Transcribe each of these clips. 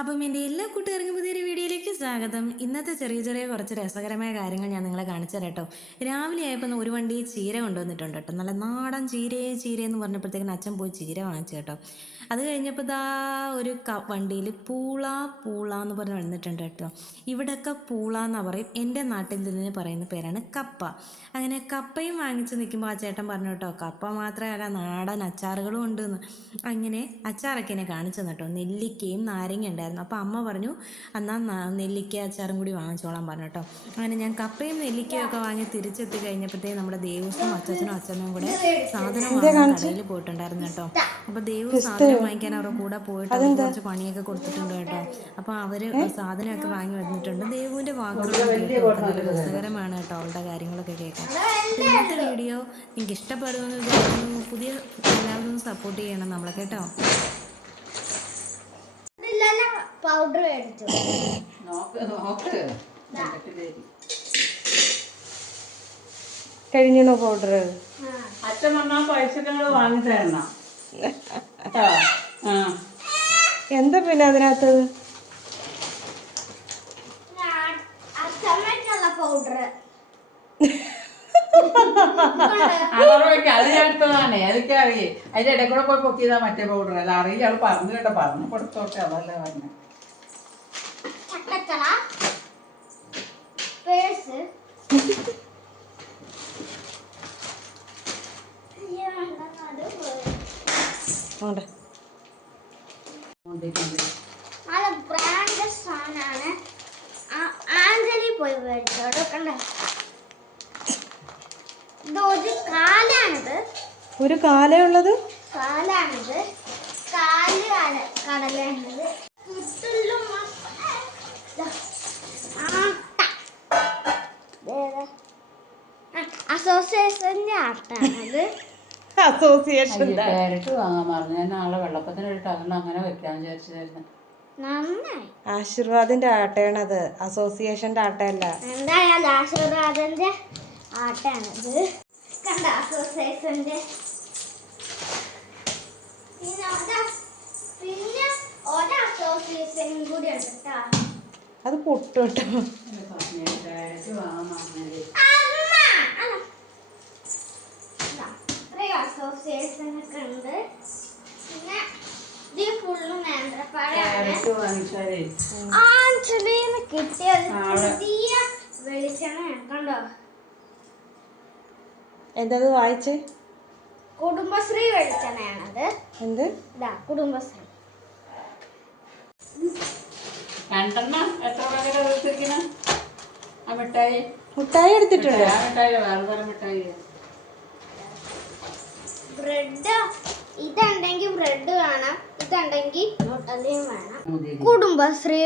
അപ്പം എൻ്റെ എല്ലാ കൂട്ടുകാർക്കും പുതിയൊരു വീഡിയോയിലേക്ക് സ്വാഗതം. ഇന്നത്തെ ചെറിയ ചെറിയ കുറച്ച് രസകരമായ കാര്യങ്ങൾ ഞാൻ നിങ്ങളെ കാണിച്ചു തരാം കേട്ടോ. രാവിലെ ആയപ്പോൾ ഒരു വണ്ടി ചീര കൊണ്ടുവന്നിട്ടുണ്ട് കേട്ടോ. നല്ല നാടൻ ചീരയെന്ന് പറഞ്ഞപ്പോഴത്തേക്കിന് അച്ഛൻ പോയി ചീര വാങ്ങിച്ചു കേട്ടോ. അത് കഴിഞ്ഞപ്പോൾ ഒരു വണ്ടിയിൽ പൂള എന്ന് പറഞ്ഞ് വന്നിട്ടുണ്ട് കേട്ടോ. ഇവിടെയൊക്കെ പൂള എന്നാണ് പറയും. എൻ്റെ നാട്ടിൽ നിന്ന് പറയുന്ന പേരാണ് കപ്പ. അങ്ങനെ കപ്പയും വാങ്ങിച്ച് നിൽക്കുമ്പോൾ ആ ചേട്ടൻ പറഞ്ഞു കേട്ടോ, കപ്പ മാത്രമല്ല നാടൻ അച്ചാറുകളും ഉണ്ടെന്ന്. അങ്ങനെ അച്ചാറൊക്കെ എന്നെ കാണിച്ചു കേട്ടോ. നെല്ലിക്കയും നാരങ്ങ ഉണ്ടായിരുന്നു. അപ്പോൾ അമ്മ പറഞ്ഞു എന്നാൽ നെല്ലിക്ക അച്ചാറും കൂടി വാങ്ങിച്ചോളാൻ പറഞ്ഞു കേട്ടോ. അങ്ങനെ ഞാൻ കപ്പയും നെല്ലിക്കയും ഒക്കെ വാങ്ങി തിരിച്ചെത്തി കഴിഞ്ഞപ്പോഴത്തേക്കും നമ്മുടെ ദേവസ്വം അച്ഛനും കൂടെ സാധനം വാങ്ങാൻ കടയിൽ പോയിട്ടുണ്ടായിരുന്നു കേട്ടോ. അപ്പോൾ ദേവു സാധനം വാങ്ങിക്കാൻ അവരുടെ കൂടെ പോയിട്ട് അവർ കുറച്ച് പണിയൊക്കെ കൊടുത്തിട്ടുണ്ട് കേട്ടോ. അപ്പോൾ അവർ സാധനമൊക്കെ വാങ്ങി വന്നിട്ടുണ്ട്. ദേവുവിൻ്റെ വാക്കുകളൊക്കെ കേട്ടോ നല്ല രസകരമാണ് കേട്ടോ അവളുടെ കാര്യങ്ങളൊക്കെ കേൾക്കാൻ. ഇന്നത്തെ വീഡിയോ നിങ്ങൾക്ക് ഇഷ്ടപ്പെടുമെന്ന് വിചാരിക്കുന്നു. പുതിയ എല്ലാവരും സപ്പോർട്ട് ചെയ്യണം നമ്മളെ കേട്ടോ. പൗഡർ മേടിച്ചു കഴിഞ്ഞോ പൗഡർ? അച്ഛൻ വന്നാ പൈസ വാങ്ങി തരണം. എന്താ പിന്നെ അതിനകത്ത്? പൗഡർ അതിനടുത്തതാണ്. അതൊക്കെ അറിയേ. അതിന്റെ ഇടയിൽ കൂടെ പോയി പൊക്കിയതാ മറ്റേ പൗഡർ. അല്ല അറിയില്ല, അവള് പറഞ്ഞു കേട്ടോ. പറഞ്ഞു കൊടുത്തോട്ടെ, അതല്ലേ പറഞ്ഞു. നല്ല ബ്രാൻഡഡ് സാധനമാണ്. ആഞ്ചലി പോയി മേടിച്ചോട്ടോ. കണ്ടോ, ഇതൊരു കാലാണിത്. ഒരു കാലേ ഉള്ളത്? കാലാണിത്. കടലാണിത്. അസോസിയേഷന്റെ ആട്ടാണത്. അസോസിയേഷൻ ക്യാരറ്റ് വാങ്ങാൻ പറഞ്ഞു. ഞാൻ നാളെ വെള്ളപ്പത്തിന് ഇട്ട് അതുകൊണ്ട് അങ്ങനെ വെക്കാന്ന് വിചാരിച്ചായിരുന്നു. നന്നായി. ആശീർവാദിന്റെ ആട്ടയാണത്, അസോസിയേഷന്റെ ആട്ടയല്ല. എന്തായാലും ആശീർവാദിന്റെ ആട്ടാണത്. കണ്ട, അസോസിയേഷന്റെ. പിന്നെ ഒരു അസോസിയേഷൻ കൂടി ഉണ്ട് കേട്ടോ. അത് പൊട്ടു കേട്ടോ. അസോസിയേഷൻ ഒക്കെ ഉണ്ട്. പിന്നെ ഇത് ഫുള്ളും നേന്ത്രപ്പഴമാണ്. ആഞ്ചലിന്ന് കിട്ടിയ പുതിയ വെളിച്ചെണ്ണ കണ്ടോ. എന്താ വായിച്ചേ? കുടുംബശ്രീ വെളിച്ചെണ്ണയാണത്. എന്ത്? ഇതാ കുടുംബശ്രീ. മുട്ടായി എടുത്തിട്ടുണ്ട്. ബ്രെഡ് ഇതുണ്ടെങ്കിൽ ബ്രെഡ് വേണം, ഇതുണ്ടെങ്കിൽ മുട്ടയും വേണം. കുടുംബശ്രീ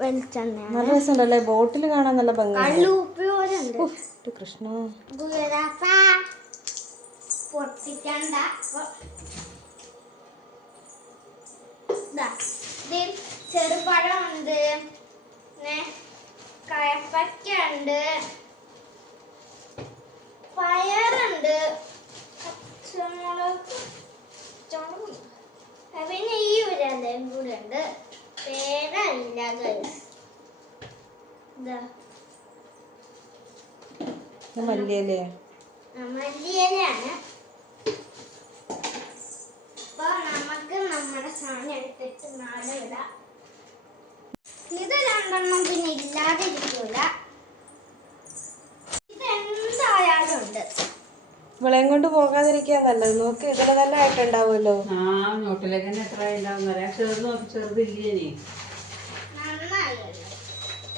വെളിച്ചെണ്ണ നല്ല രസമുണ്ടല്ലേ, ബോട്ടിൽ കാണാൻ നല്ല ഭംഗി. കള്ളുപ്പിയോരുണ്ട്. കൃഷ്ണ പൊട്ടിക്കണ്ട. ചെറുപഴമുണ്ട്, കയപ്പയ്ക്ക ഉണ്ട്, പയറുണ്ട്, പച്ചമുളക്, പിന്നെ ഈ ഒരു ഇലയും കൂടെ ഉണ്ട്. പേരല്ല ഗൈസ്. മല്ലിയല്ലേ? മല്ലിയിലാണ്. അപ്പൊ നമുക്ക് നമ്മുടെ സാധനം എടുത്തിട്ട് നാളെ ഇടാം. ഇത് രണ്ടെണ്ണം പിന്നെ ഇല്ലാതെ ഇരിക്കൂല. ഇത് എന്തായാലും ഉണ്ട്. വിളയും കൊണ്ട് പോകാതിരിക്കാൻ നല്ലത്. നോക്ക്, ഇതിലെ തന്നെ ആയിട്ടുണ്ടാവുമല്ലോ. നോട്ടിലേക്ക് തന്നെ എത്ര ചെറുതില്ലേ? നന്നായി.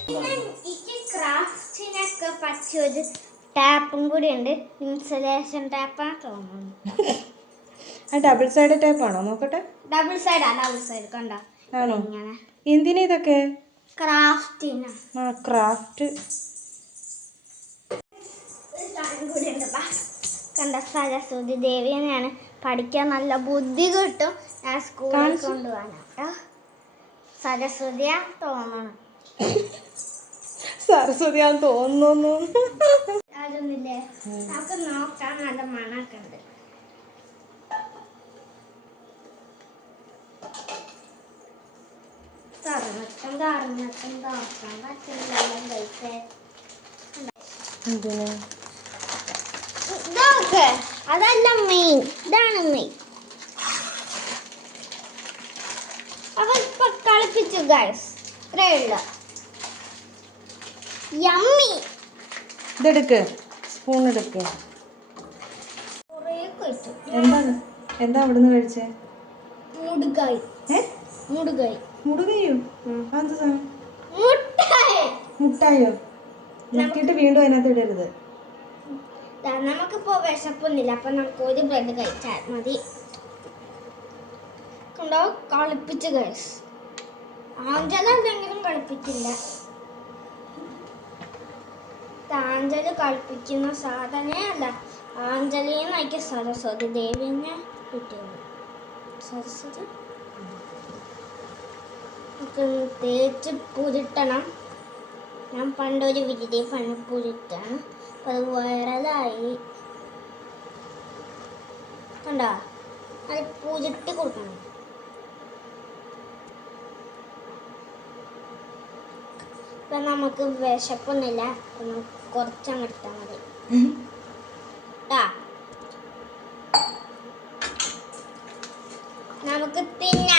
പിന്നെ എനിക്ക് ക്രാഫ്റ്റിനൊക്കെ പറ്റിയൊരു ടാപ്പും കൂടി ഉണ്ട്. ഇൻസുലേഷൻ ടാപ്പാണ് തോന്നുന്നു. ഡബിൾ സൈഡ് ടൈപ്പാണോ? നോക്കട്ടെ. ഡബിൾ സൈഡ് കണ്ടോ? ആണോ? എന്തിനാ ഇതൊക്കെ? ക്രാഫ്റ്റിന്. ക്രാഫ്റ്റ് കണ്ട, സരസ്വതി ദേവിയാണ്. പഠിക്കാൻ നല്ല ബുദ്ധി കിട്ടും. ഞാൻ സ്കൂളിൽ കൊണ്ടുപോകാനാ കേട്ടോ. സരസ്വതിയാ തോന്നണം. സരസ്വതിയാന്ന് തോന്നുന്നു. അതൊന്നില്ലേ, നമുക്ക് നോക്കാൻ നല്ല മണൊക്കെ ഉണ്ട്. തുറന്നിട്ടും തുറക്കാൻ പറ്റില്ലല്ലോ ഗൈസേ. എന്തിനാ? ഇതൊക്കെ അതല്ല മെയിൻ, ഇതാണ് മെയിൻ. അപ്പൊ ഇപ്പൊ കളിപ്പിച്ചു ഗൈസ്, ഇത്രേ ഉള്ളു. യമ്മി. ഇതെടുക്ക്, സ്പൂൺ എടുക്ക്. കുറേ കഴിച്ചു. എന്താ അവിടുന്ന് കഴിച്ചേ? മുടുകായി. മുടുകായി. മുടുകയോ? അതെന്താ സാധനം? മുട്ടായി. മുട്ടായോ? നോക്കിയിട്ട് വീണ്ടും അതിനകത്ത് ഇടരുത്. നമുക്കിപ്പോ വിശപ്പൊന്നുമില്ല, അപ്പൊ നമുക്ക് ഒരു ബ്രെഡ് കഴിച്ചാൽ മതി. കണ്ടോ, കളിപ്പിച്ച് ഗൈസ്. ആഞ്ചല എന്തെങ്കിലും കളിപ്പിക്കില്ല. ആഞ്ചല് കളിപ്പിക്കുന്ന സാധനേ അല്ല. ആഞ്ചലിന്നായിട്ട് സരസ്വതി ദേവിനെ കിട്ടിയത്. സരസ്വതി തേച്ച് പുരുട്ടണം. ഞാൻ പണ്ടൊരു വീഡിയോ പണി പുരുട്ടാണ്, അപ്പം അത് വൈറലായി. കണ്ടോ, അത് പുരുട്ടി കൊടുക്കണം. ഇപ്പം നമുക്ക് വിശപ്പൊന്നുമില്ല, അപ്പം നമുക്ക് കുറച്ചങ്ങ് എടുത്താൽ മതി. നമുക്ക് തിന്നാം.